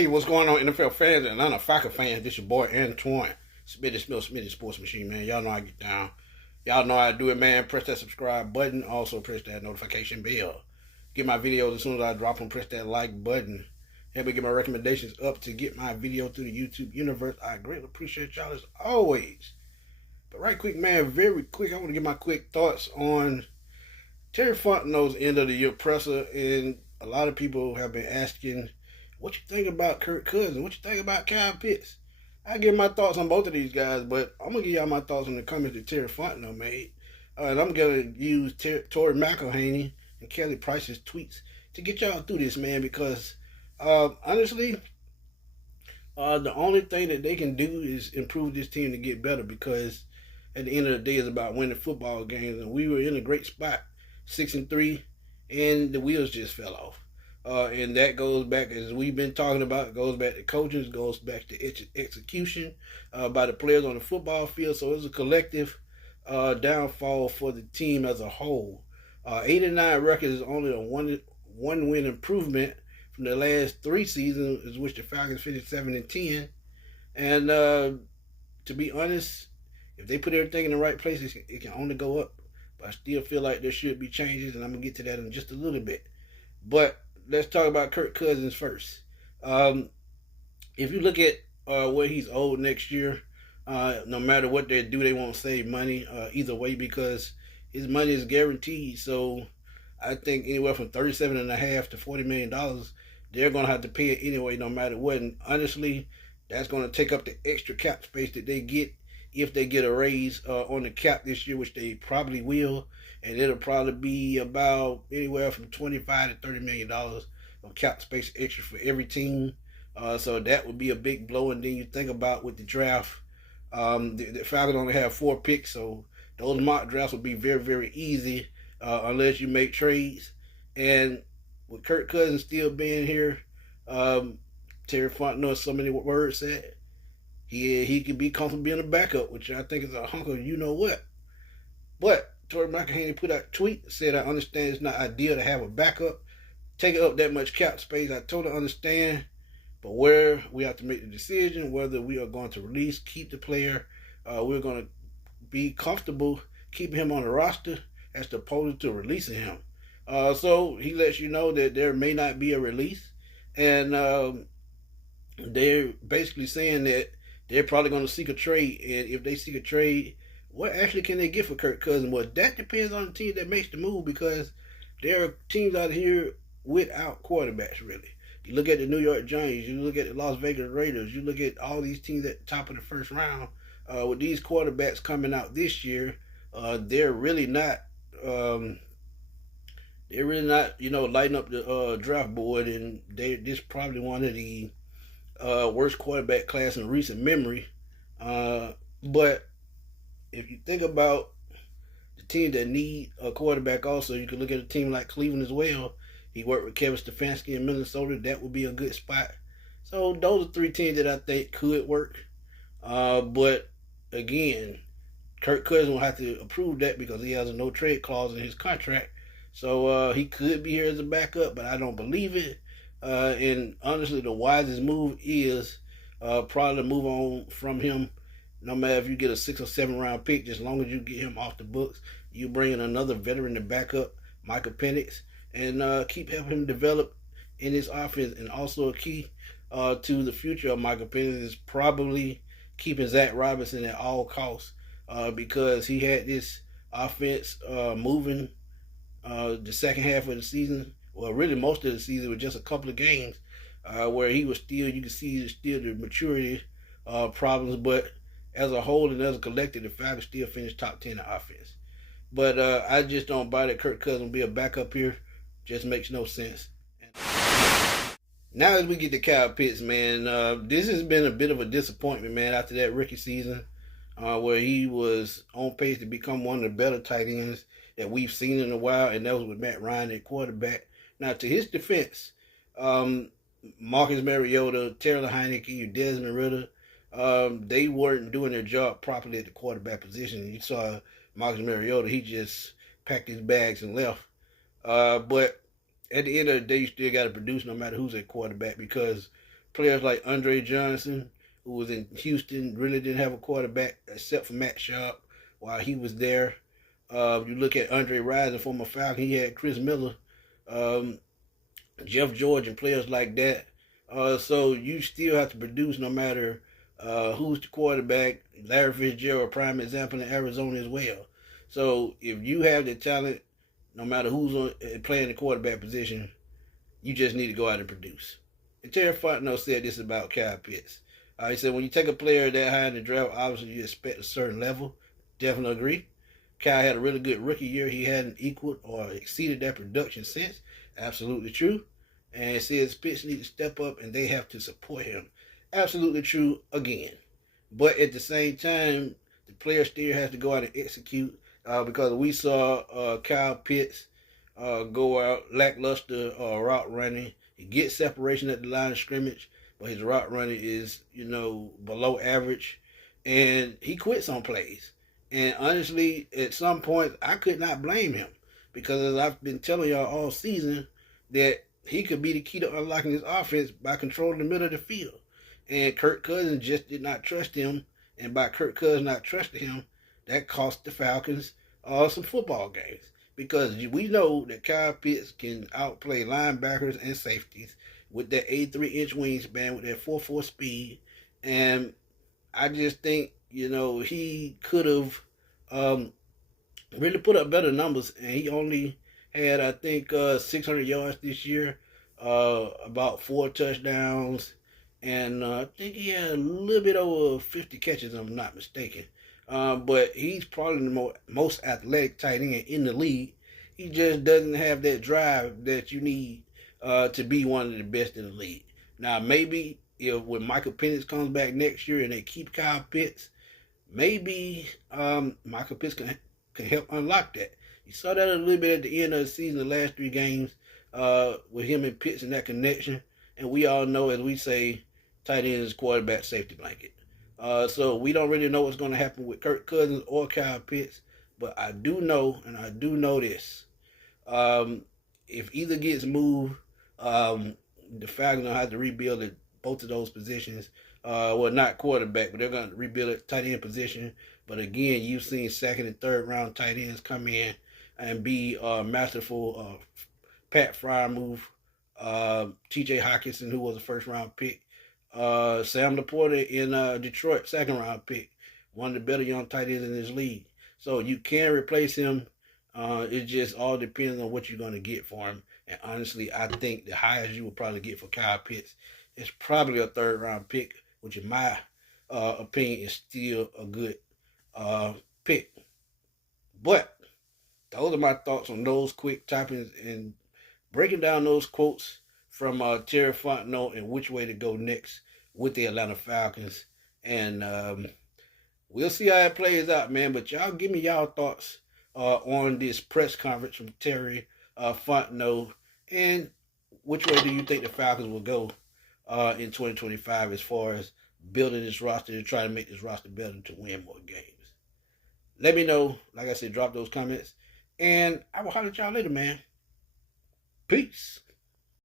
Hey, what's going on, NFL fans and Atlanta Falcons fans? This your boy Antoine. Smitty Sports Machine, man. Y'all know I get down. Y'all know I do it, man. Press that subscribe button. Also, press that notification bell. Get my videos as soon as I drop them. Press that like button. Help me get my recommendations up to get my video through the YouTube universe. I greatly appreciate y'all as always. But right quick, man, very quick, I want to get my quick thoughts on Terry Fontenot's end of the year presser. And a lot of people have been asking, what you think about Kirk Cousins? What you think about Kyle Pitts? I give my thoughts on both of these guys, but I'm going to give y'all my thoughts on the comments that Terry Fontenot made. And I'm going to use Tori McElhaney and Kelly Price's tweets to get y'all through this, man, because honestly, the only thing that they can do is improve this team to get better, because at the end of the day, it's about winning football games, and we were in a great spot, 6-3, and the wheels just fell off. And that goes back, as we've been talking about, goes back to coaching, goes back to execution by the players on the football field. So it's a collective downfall for the team as a whole. 8-9 record is only a one win improvement from the last 3 seasons, in which the Falcons finished 7-10. And to be honest, if they put everything in the right places, it can only go up. But I still feel like there should be changes, and I'm gonna get to that in just a little bit. But let's talk about Kirk Cousins first. If you look at what he's owed next year, no matter what they do, they won't save money either way, because his money is guaranteed. So I think anywhere from $37.5 to $40 million, they're going to have to pay it anyway, no matter what. And honestly, that's going to take up the extra cap space that they get if they get a raise on the cap this year, which they probably will. And it'll probably be about anywhere from $25 to $30 million of cap space extra for every team. So that would be a big blow. And then you think about with the draft, the Falcons only have 4 picks, so those mock drafts will be very, very easy unless you make trades. And with Kirk Cousins still being here, Terry Fontenot, so many words said, he could be comfortable being a backup, which I think is a hunk of you know what. But Tori McElhaney put out a tweet, said, I understand it's not ideal to have a backup, taking up that much cap space. I totally understand, but where we have to make the decision whether we are going to release, keep the player, we're going to be comfortable keeping him on the roster as opposed to releasing him. So he lets you know that there may not be a release, and they're basically saying that they're probably going to seek a trade, and if they seek a trade, what actually can they get for Kirk Cousins? Well, that depends on the team that makes the move, because there are teams out here without quarterbacks, really. You look at the New York Giants, you look at the Las Vegas Raiders, you look at all these teams at the top of the first round. With these quarterbacks coming out this year, they're really not, lighting up the draft board, and this is probably one of the worst quarterback class in recent memory. But if you think about the team that need a quarterback also, you can look at a team like Cleveland as well. He worked with Kevin Stefanski in Minnesota. That would be a good spot. So those are 3 teams that I think could work. But again, Kirk Cousins will have to approve that because he has a no trade clause in his contract. So he could be here as a backup, but I don't believe it. And honestly, the wisest move is probably to move on from him. No matter if you get a 6 or 7 round pick, just as long as you get him off the books, you bring in another veteran to back up Michael Penix, and keep helping him develop in his offense. And also a key to the future of Michael Penix is probably keeping Zach Robinson at all costs, because he had this offense moving the second half of the season, well, really most of the season, with just a couple of games where he was still, you can see still the maturity problems, but as a whole and as a collective, the Falcons still finished top 10 in offense. But I just don't buy that Kirk Cousins will be a backup here. Just makes no sense. Now as we get to Kyle Pitts, man, this has been a bit of a disappointment, man, after that rookie season where he was on pace to become one of the better tight ends that we've seen in a while, and that was with Matt Ryan at quarterback. Now, to his defense, Marcus Mariota, Taylor Heineke, Desmond Ridder, they weren't doing their job properly at the quarterback position. You saw Marcus Mariota, he just packed his bags and left. But at the end of the day, you still got to produce no matter who's at quarterback, because Players like Andre Johnson, who was in Houston, really didn't have a quarterback except for Matt Sharp while he was there. You look at Andre Rison, former Falcon, he had Chris Miller, um, Jeff George, and players like that. So you still have to produce no matter who's the quarterback. Larry Fitzgerald, a prime example in Arizona as well. So if you have the talent, no matter who's playing the quarterback position, you just need to go out and produce. And Terry Fontenot said this about Kyle Pitts. He said, when you take a player that high in the draft, obviously you expect a certain level. Definitely agree. Kyle had a really good rookie year. He hadn't equaled or exceeded that production since. Absolutely true. And it says Pitts need to step up and they have to support him. Absolutely true again. But at the same time, the player still has to go out and execute because we saw Kyle Pitts go out lackluster route running. He gets separation at the line of scrimmage, but his route running is, below average. And he quits on plays. And honestly, at some point, I could not blame him because as I've been telling y'all all season that he could be the key to unlocking his offense by controlling the middle of the field. And Kirk Cousins just did not trust him. And by Kirk Cousins not trusting him, that cost the Falcons some football games. Because we know that Kyle Pitts can outplay linebackers and safeties with that 83-inch wingspan, with that 4.4 speed. And I just think, he could have really put up better numbers. And he only had, I think, 600 yards this year, about 4 touchdowns. And I think he had a little bit over 50 catches, if I'm not mistaken. But he's probably the most athletic tight end in the league. He just doesn't have that drive that you need to be one of the best in the league. Now, maybe when Michael Penix comes back next year and they keep Kyle Pitts, maybe Michael Pitts can help unlock that. You saw that a little bit at the end of the season, the last 3 games, with him and Pitts and that connection. And we all know, as we say, tight end is quarterback safety blanket. So we don't really know what's going to happen with Kirk Cousins or Kyle Pitts. But I do know this. If either gets moved, the Falcons will have to rebuild both of those positions. Well, not quarterback, but they're going to rebuild a tight end position. But again, you've seen second and third round tight ends come in and be masterful. Pat Freiermuth, T.J. Hockenson, who was a first round pick, Sam Laporta in Detroit, second round pick, one of the better young tight ends in this league. So you can replace him. It just all depends on what you're going to get for him. And honestly, I think the highest you will probably get for Kyle Pitts is probably a third round pick, which in my opinion is still a good pick. But those are my thoughts on those quick topics and breaking down those quotes from Terry Fontenot and which way to go next with the Atlanta Falcons. And we'll see how it plays out, man. But y'all give me y'all thoughts on this press conference from Terry Fontenot, and which way do you think the Falcons will go in 2025 as far as building this roster to try to make this roster better to win more games? Let me know. Like I said, drop those comments. And I will holler at y'all later, man. Peace.